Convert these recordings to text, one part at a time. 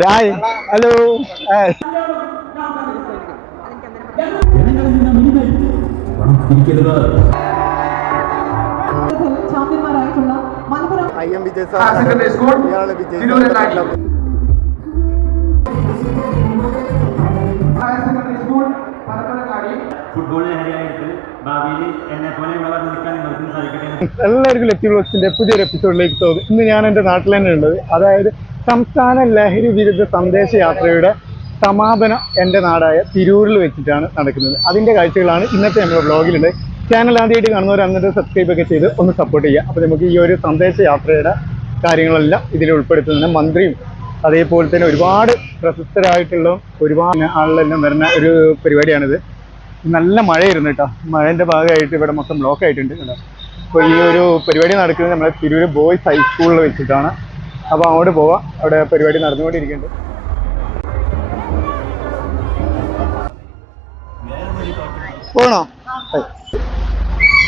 Hi hello I'm Vijay school ഇയാൾ വിജയ് എല്ലാവർക്കും ലത്തി ബ്ലോക്സിന്റെ പുതിയൊരു എപ്പിസോഡിലേക്ക് തോന്നും ഇന്ന് ഞാൻ എന്റെ നാട്ടിൽ തന്നെ ഉള്ളത്. അതായത് സംസ്ഥാന ലഹരി വിരുദ്ധ സന്ദേശ യാത്രയുടെ സമാപനം എന്റെ നാടായ തിരൂരിൽ വെച്ചിട്ടാണ് നടക്കുന്നത്. അതിന്റെ കാഴ്ചകളാണ് ഇന്നത്തെ നമ്മുടെ ബ്ലോഗിലുണ്ട് ചാനൽ ആദ്യമായിട്ട് കാണുന്നവർ അന്നിട്ട് സബ്സ്ക്രൈബ് ഒക്കെ ചെയ്ത് ഒന്ന് സപ്പോർട്ട് ചെയ്യുക. അപ്പോൾ നമുക്ക് ഈ ഒരു സന്ദേശ യാത്രയുടെ കാര്യങ്ങളെല്ലാം ഇതിൽ ഉൾപ്പെടുത്തുന്ന മന്ത്രിയും അതേപോലെ തന്നെ ഒരുപാട് പ്രശസ്തരായിട്ടുള്ള ഒരുപാട് ആളുകളെല്ലാം വരുന്ന ഒരു പരിപാടിയാണിത്. നല്ല മഴയായിരുന്നു കേട്ടോ. മഴേന്റെ ഭാഗമായിട്ട് ഇവിടെ മൊത്തം ബ്ലോക്ക് ആയിട്ടുണ്ട് കേട്ടോ. അപ്പോൾ ഈ ഒരു പരിപാടി നടക്കുന്നത് നമ്മുടെ തിരൂർ ബോയ്സ് ഹൈസ്കൂളിൽ വെച്ചിട്ടാണ്. അപ്പോൾ അങ്ങോട്ട് പോവാം. അവിടെ പരിപാടി നടന്നുകൊണ്ടിരിക്കുന്നുണ്ട്. പോണോ?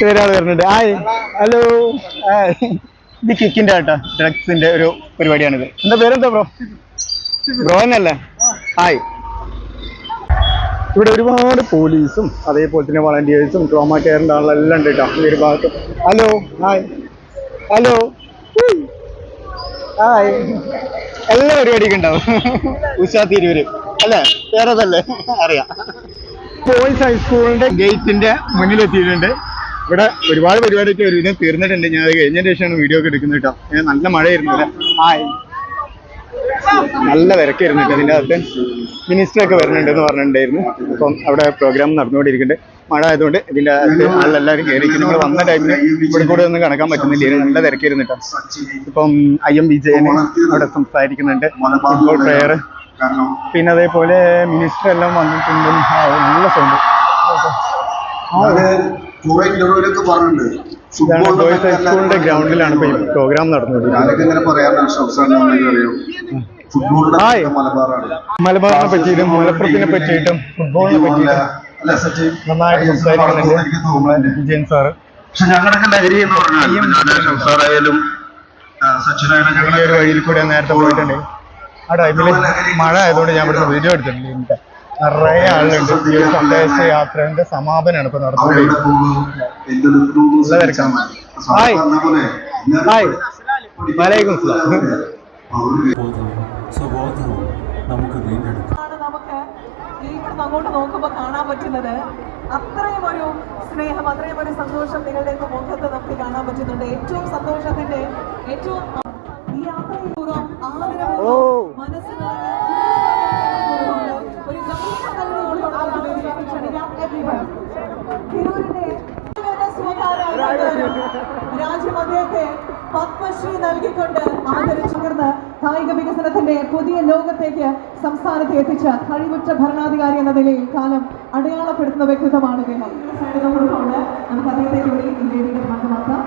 ഒരാൾ വരുന്നുണ്ട്. ഹായ്. ഹലോ. ഇത് കിക്കിന്റെ കേട്ടോ ഡ്രഗ്സിന്റെ ഒരു പരിപാടിയാണിത്. എന്താ പേരെന്താ ബ്രോ? ബ്രോ എന്നല്ലേ ഹായ്. ഇവിടെ ഒരുപാട് പോലീസും അതേപോലെ തന്നെ വളണ്ടിയേഴ്സും ട്രോമ കെയറിന്റെ ആളെല്ലാം ഉണ്ട് കേട്ടോ. ഈ ഒരു ഭാഗത്ത്. ഹലോ. ഹായ്. ഹലോ. എല്ലാ പരിപാടിയൊക്കെ ഉണ്ടാവും. ഉഷാ തിരൂര്. അല്ലേ? വേറെതല്ലേ? അറിയാം. ബോയ്സ് ഹൈസ്കൂളിന്റെ ഗേറ്റിന്റെ മുന്നിലെത്തിയിട്ടുണ്ട്. ഇവിടെ ഒരുപാട് പരിപാടിയൊക്കെ ഒരു വിധം തീർന്നിട്ടുണ്ട്. ഞാൻ അത് കഴിഞ്ഞതിന് ശേഷമാണ് വീഡിയോ ഒക്കെ എടുക്കുന്നത് കേട്ടോ. നല്ല മഴയായിരുന്നു അല്ലേ? ഹായ് നല്ല തിരക്കായിരുന്നു കേട്ടോ ഇതിന്റെ അകത്ത്. മിനിസ്റ്റർ ഒക്കെ വരുന്നുണ്ട് എന്ന് പറഞ്ഞിട്ടുണ്ടായിരുന്നു. അപ്പം അവിടെ പ്രോഗ്രാം നടന്നുകൊണ്ടിരിക്കുന്നുണ്ട്. മഴ ആയതുകൊണ്ട് ഇതിന്റെ അകത്ത് ആളെല്ലാവരും കയറി നിങ്ങൾ വന്ന ടൈമിന് ഇവിടെ കൂടെ ഒന്നും കണക്കാൻ പറ്റുന്നില്ല. നല്ല തിരക്കായിരുന്നു കേട്ടോ ഇപ്പം ഐ എം വിജയൻ അവിടെ സംസാരിക്കുന്നുണ്ട്. ഫുട്ബോൾ പ്ലെയർ പിന്നെ അതേപോലെ മിനിസ്റ്റർ എല്ലാം വന്നിട്ടുണ്ട്. നല്ല സൗണ്ട് ഇതാണ് ബോയ്സ് ഹൈസ്കൂളിന്റെ ഗ്രൗണ്ടിലാണ് ഇപ്പൊ ഈ പ്രോഗ്രാം നടന്നത്. മലബാറിനെ പറ്റിയിട്ടും മലപ്പുറത്തിനെ പറ്റിയിട്ടും ഫുട്ബോളിനെ പറ്റിയിട്ടും നന്നായിട്ട് സംസാരിക്കുന്നുണ്ട് നമ്മളെ വിജയൻ സാറ്. പക്ഷെ ഞങ്ങളുടെയൊക്കെ ലഹരി എന്ന് പറഞ്ഞാൽ സച്ചിനായാലും ഒരു വഴിയിൽ കൂടെ നേരത്തെ പോയിട്ടുണ്ട്. ആ ടൈമിൽ മഴ ആയതുകൊണ്ട് ഞാൻ ഇവിടുന്ന് വീഡിയോ എടുത്തിട്ടുണ്ട്. നിറയെ ആളുകളുണ്ട് ഈ ഒരു സന്ദേശ യാത്രയുടെ സമാപനമാണ് ഇപ്പൊ നടത്തുന്നത്. ഹായ്. ഹായ്. വലൈക്കും നമുക്ക് വീണ്ടെടുക്കാം. ഇവിടുന്ന് അങ്ങോട്ട് നോക്കുമ്പോൾ കാണാൻ പറ്റുന്നത് അത്രയും ഒരു സ്നേഹം അത്രയും ഒരു സന്തോഷം നിങ്ങളുടെ മുഖത്ത് നമുക്ക് കാണാൻ പറ്റുന്നുണ്ട്. ഏറ്റവും സന്തോഷത്തിന്റെ ഏറ്റവും ഈ യാത്രയിലൂറം ആദരവും ആദരപൂർവം ഒരു ഗംഭീര ക്ഷണിക്കാം. തിരൂരിന്റെ രാജ്യം അദ്ദേഹത്തെ പത്മശ്രീ നൽകിക്കൊണ്ട് ആദരിച്ചുയർന്ന് കായിക വികസനത്തിന്റെ പുതിയ ലോകത്തേക്ക് സംസ്ഥാനത്തെ എത്തിച്ച കഴിവുറ്റ ഭരണാധികാരി എന്ന നിലയിൽ കാലം അടയാളപ്പെടുത്തുന്ന വ്യക്തിത്വമാണ് ഇദ്ദേഹം നമുക്ക് അദ്ദേഹത്തെ കൂടി ഈ ഭാഗമാക്കാം.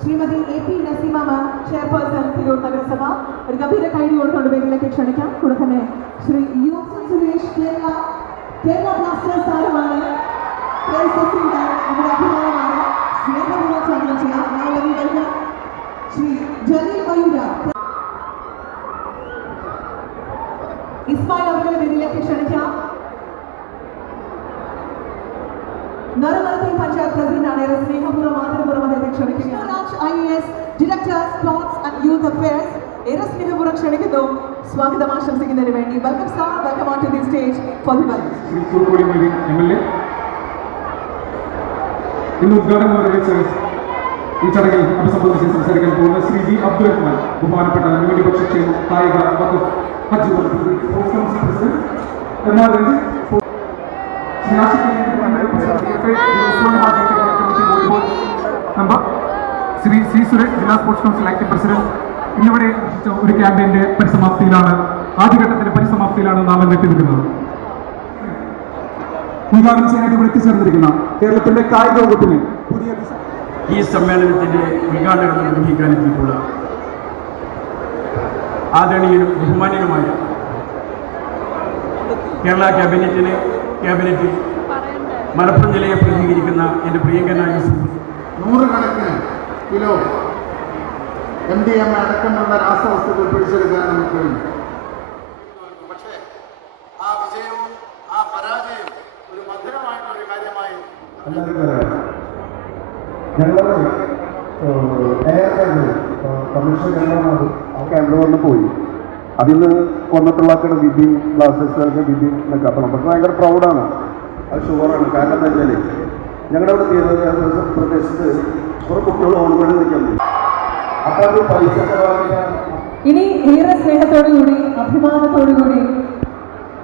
Shrimati A P Naseema ma'am chairperson Tirur നഗരസഭ. ഒരു ഗംഭീര കഴിഞ്ഞു കൊടുത്തുകൊണ്ട് വേദിയിലേക്ക് ക്ഷണിക്കാം. കൂടെ തന്നെ ശ്രീ യു സുരേഷ് കേരള കേരള ബ്ലാസ്റ്റേഴ്സ് താരമാണ്. നമ്മുടെ അഭിമാനമാണ്. സ്നേഹപൂർവം സ്വാഗതം ചെയ്യാം ഞങ്ങളുടെ വീടുകൾക്ക് ശ്രീ ജലീൽ മയൂര ഇസ്മായിൽ അവരുടെ വേദിയിലേക്ക് ക്ഷണിക്കാം നറുമലത്തിൽ പഞ്ചായത്ത് പ്രസിഡന്റാണ് ഏറെ സ്നേഹപൂർവം ആദരപൂർവം അദ്ദേഹത്തെ ക്ഷണിക്കുക Raj I S director sports and youth affairs ഏറെ സ്നേഹപൂർവം ക്ഷണിക്കുന്നു സ്വാഗതം ആശംസിക്കുന്നതിന് വേണ്ടി welcome sir welcome on to the stage for the welcome Shri Kurukkoli Moideen M L A ഇന്ന് ഉദ്ഘാടനം നിർവഹിച്ച ഈ ചടങ്ങിൽ അഭിസംബോധന സംസാരിക്കാൻ പോകുന്ന ശ്രീ വി അബ്ദുൽ റഹ്മാൻ ബഹുമാനപ്പെട്ട ന്യൂനപക്ഷ ക്ഷേമ കായിക വകുപ്പ് ഹജ്ജ് എന്നാൽ ശ്രീ സി സുരേഷ് ജില്ലാ സ്പോർട്സ് കൗൺസിൽ ആക്ടീവ് പ്രസിഡന്റ് ഇന്നിവിടെ ഒരു ക്യാമ്പയിന്റെ പരിസമാപ്തിയിലാണ് ആദ്യഘട്ടത്തിന്റെ പരിസമാപ്തിയിലാണ് നാം ഇന്ന് എത്തി നിൽക്കുന്നത് ഉദ്ഘാടനം ചെയ്യാനായിട്ട് ഇവിടെ എത്തിച്ചേർന്നിരിക്കുന്ന കേരളത്തിന്റെ കായിക വകുപ്പിന് പുതിയ ഈ സമ്മേളനത്തിന്റെ ഉദ്ഘാടനം നിർവഹിക്കാൻ എത്തിയിട്ടുള്ള ആദരണീയനും ബഹുമാനീയനുമായ കേരള ക്യാബിനറ്റിനെ ക്യാബിനറ്റിൽ മലപ്പുറം ജില്ലയെ പ്രതിനിധീകരിക്കുന്ന എന്റെ പ്രിയങ്കനായ നൂറുകണക്കിന് കിലോ എം ഡി എം അടക്കമുള്ള രാസവസ്തുക്കൾ പിടിച്ചെടുക്കാൻ നമുക്ക് കഴിയും. പക്ഷേ ആ വിജയവും ആ പരാജയവും ഒരു മധുരമായിട്ടുള്ള ഒരു കാര്യമായി ഞങ്ങൾ കമ്മീഷൻ ഒക്കെ അവിടെ വന്ന് പോയി അതിൽ നിന്ന് വന്നിട്ടുള്ള വിധി ക്ലാസ്സസുകൾക്ക് വിധി എന്നൊക്കെ അപ്പം നമുക്ക് ഭയങ്കര പ്രൗഡാണ് അത് ഷുവറാണ് കാരണം എന്താ വെച്ചാൽ ഞങ്ങളുടെ അവിടെ തീരദേശ പ്രദേശത്ത് കുറെ കുട്ടികൾ ഓൺലൈനിൽ നിൽക്കുന്നു അപ്പം അത് പൈസ ഇനി ഏറെ സ്നേഹത്തോടുകൂടി അഭിമാനത്തോടുകൂടി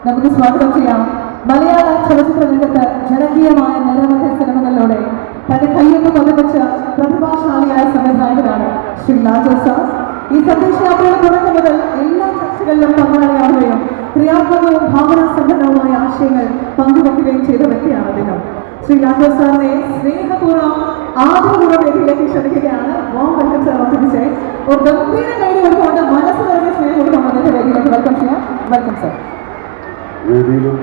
നമുക്ക് സ്വാഗതം ചെയ്യാം മലയാള ചലച്ചിത്ര രംഗത്ത് ജനകീയമായ നിരവധി സിനിമകളിലൂടെ തന്റെ കൈയൊക്കെ പതിവച്ച പ്രതിഭാശാലിയായ സംവിധായകനാണ് ശ്രീ ലാജോ ഈ സന്ദേശയാത്രയുടെ തുടക്കം മുതൽ എല്ലാ ചർച്ചകളിലും പങ്കാളിയാവുകയും ക്രിയാത്മകവും ഭാവനാസമ്പന്നവുമായ ആശയങ്ങൾ പങ്കുവെക്കുകയും ചെയ്ത വ്യക്തിയാണ് അദ്ദേഹം. ശ്രീ ലാജോ സാറിനെ സ്നേഹപൂർവം ആദരപൂർവം വേദിയിലേക്ക് ക്ഷണിക്കുകയാണ് വോം വെൽക്കം സാർ ഓർമ്മിപ്പിച്ച് ഒരു ഗംഭീര കൈ കൊടുത്തുകൊണ്ട് മനസ്സ് നിറഞ്ഞ സ്നേഹം കൊടുത്തുകൊണ്ട് അദ്ദേഹത്തെ വേദിയിലേക്ക് വെൽക്കം ചെയ്യാം. വെൽക്കം സാർ വേദിയിലും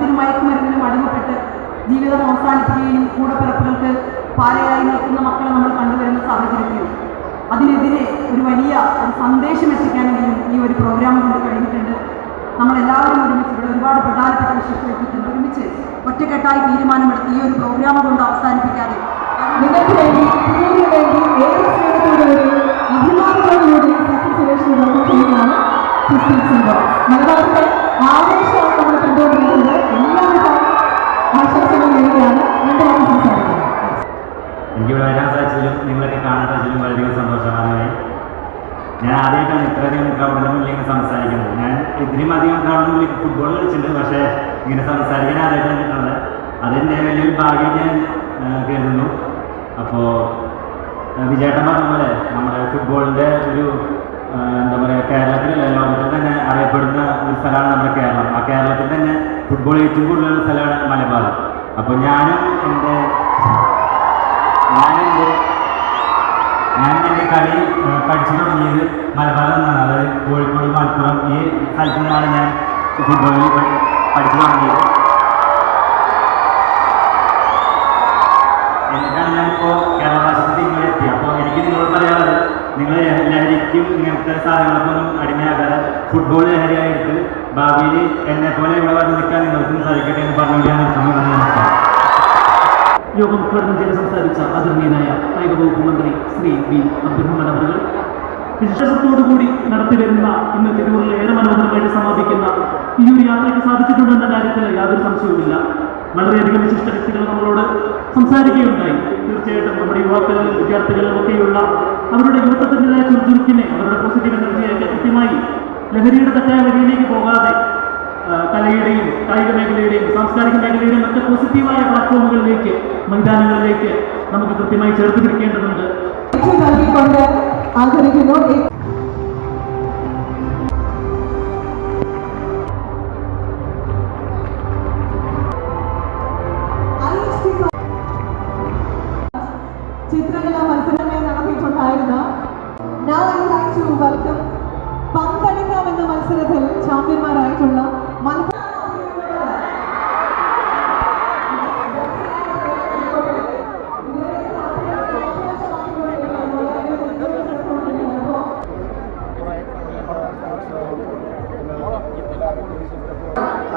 മദ്യത്തിനും മയക്കുമരുന്നിനും അടിമപ്പെട്ട് ജീവിതം അവസാനിപ്പിക്കുകയും കൂടപ്പിറപ്പുകൾക്ക് പാലയായി നിൽക്കുന്ന മക്കളെ നമ്മൾ കണ്ടുവരുന്ന സാഹചര്യത്തിൽ അതിനെതിരെ ഒരു വലിയ ഒരു സന്ദേശം എത്തിക്കാനെങ്കിലും ഈ ഒരു പ്രോഗ്രാം കൊണ്ട് കഴിഞ്ഞിട്ടുണ്ട്. നമ്മളെല്ലാവരും ഒരുമിച്ച് ഇവിടെ ഒരുപാട് പ്രധാനപ്പെട്ട വിഷയത്തിലെത്തിയിട്ടുണ്ട് ഒരുമിച്ച് ഒറ്റക്കെട്ടായി തീരുമാനമെടുത്ത് ഈ ഒരു പ്രോഗ്രാം കൊണ്ട് അവസാനിപ്പിക്കാതെ ആവേശമാണ് നമ്മൾ കണ്ടുകൊണ്ടിരിക്കുന്നത് ഇതിലും അധികം മുന്നിൽ ഫുട്ബോൾ കളിച്ചിട്ടുണ്ട്. പക്ഷേ ഇങ്ങനെ സംസാരിക്കാൻ ആദ്യമായിട്ടാണ് കിട്ടുന്നത് അതെന്റെ വലിയൊരു ഭാഗ്യം ഞാൻ കരുതുന്നു. അപ്പോൾ വിജയേട്ടൻ പറഞ്ഞ പോലെ നമ്മുടെ ഫുട്ബോളിന്റെ ഒരു എന്താ പറയുക കേരളത്തിലല്ല ലോകത്തിൽ തന്നെ അറിയപ്പെടുന്ന ഒരു സ്ഥലമാണ് നമ്മുടെ കേരളം. ആ കേരളത്തിൽ തന്നെ ഫുട്ബോൾ ഏറ്റവും കൂടുതലുള്ള സ്ഥലമാണ് മലബാർ. അപ്പോൾ ഞാനും എന്റെ ഞാനെന്റെ ഞാൻ എന്റെ കളി പഠിച്ചു തുടങ്ങിയത് നിന്നാണ്. അതായത് കോഴിക്കോട് മലപ്പുറം ഈ സ്ഥലത്തു നിന്നാണ് ഞാൻ ഫുട്ബോളിൽ പഠി- പഠിച്ചു തുടങ്ങിയത്. എന്നിട്ടാണ് ഞാനിപ്പോൾ കേരള രാഷ്ട്രത്തിൽ ഇങ്ങനെ എത്തി. അപ്പോൾ എനിക്ക് നിങ്ങളോട് പറയാനുള്ളത് നിങ്ങൾ ലഹരിക്കും ഇങ്ങനത്തെ സാധനങ്ങൾക്കൊന്നും അടിമയാകാതെ ഫുട്ബോൾ ലഹരിയായിട്ട് ഭാവിയിൽ എന്നെ പോലെ ഇവിടെ വന്ന് നിൽക്കാൻ നിങ്ങൾക്കും സാധിക്കട്ടെ എന്ന് പറഞ്ഞുകൊണ്ട് ഞാൻ യോഗം ഉദ്ഘാടനം ചെയ്ത് സംസാരിച്ച ആദരണീയനായ കായിക വകുപ്പ് മന്ത്രി ശ്രീ വി അബ്ദുറഹ്മാൻ അവർ വിശ്വാസത്തോടുകൂടി നടത്തിവരുന്ന ഇന്ന് തിരുവൂരിൽ ഏറെ മനോഹരമായിട്ട് സമാപിക്കുന്ന ഈ ഒരു യാത്രയ്ക്ക് സാധിച്ചിട്ടുണ്ടെന്ന കാര്യത്തിൽ യാതൊരു സംശയവുമില്ല. വളരെയധികം വിശിഷ്ട വ്യക്തികൾ നമ്മളോട് സംസാരിക്കുകയുണ്ടായി. തീർച്ചയായിട്ടും നമ്മുടെ യുവാക്കളിലും വിദ്യാർത്ഥികളിലും ഒക്കെയുള്ള അവരുടെ യുവത്വത്തിന്റെതായ ചുരുക്കിനെ അവരുടെ പോസിറ്റീവ് എനർജിയൊക്കെ കൃത്യമായി ലഹരിയുടെ തെറ്റായ വഴിയിലേക്ക് പോകാതെ കലയുടെയും കായിക മേഖലയുടെയും സാംസ്കാരിക മേഖലയുടെയും ഒക്കെ പോസിറ്റീവായ പ്ലാറ്റ്ഫോമുകളിലേക്ക് മൈതാനങ്ങളിലേക്ക് നമുക്ക് കൃത്യമായി ചേർത്ത് പിടിക്കേണ്ടതുണ്ട്. ഏറ്റവും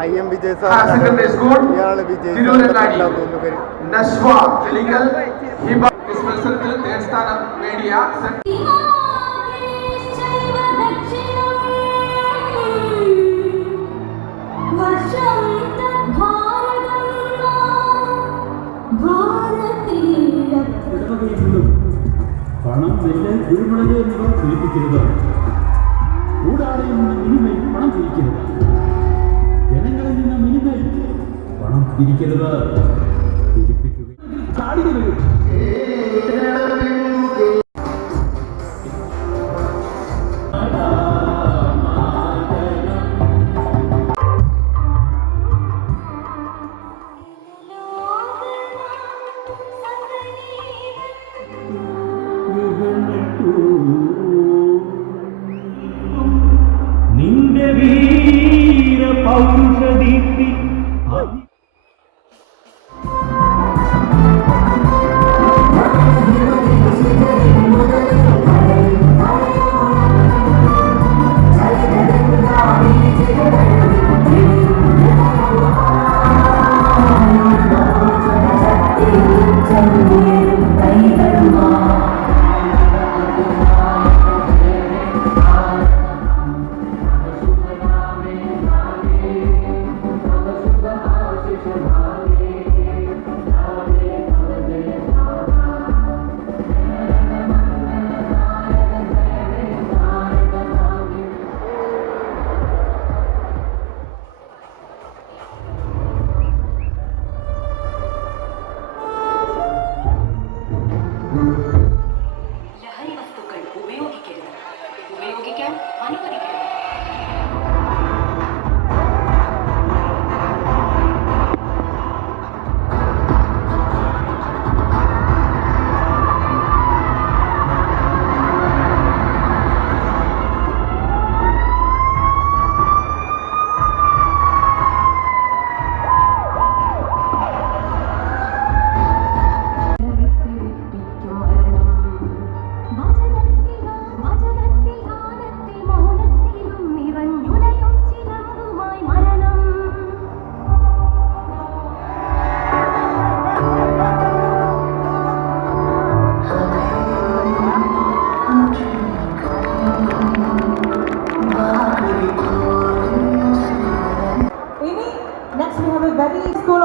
ഐ എം വിജയ് ഇയാൾ വിജയ് തോന്നുന്നു പേര് മത്സരത്തിൽ തേർഡ് സ്ഥാനം നേടിയ പണം നെല്ല് കുരുമുളക് എന്നിവ സൂചിപ്പിക്കരുത് പണം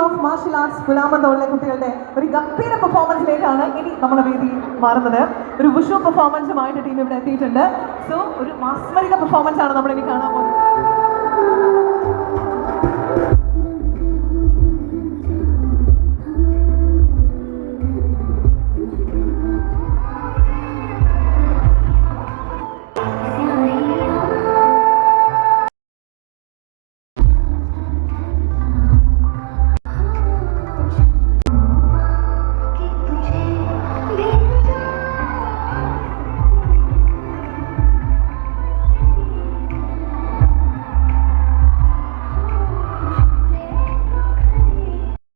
ഓഫ് മാർഷൽ ആർട്സ് ഗുലാമന്തോളിലെ കുട്ടികളുടെ ഒരു ഗംഭീര പെർഫോമൻസിലേക്കാണ് ഇനി നമ്മുടെ വേദി മാറുന്നത്. ഒരു വിഷു പെർഫോമൻസുമായിട്ട് ടീം ഇവിടെ എത്തിയിട്ടുണ്ട്. സോ ഒരു മാസ്മരിക പെർഫോമൻസ് ആണ് നമ്മൾ ഇനി കാണാൻ പോകുന്നത്.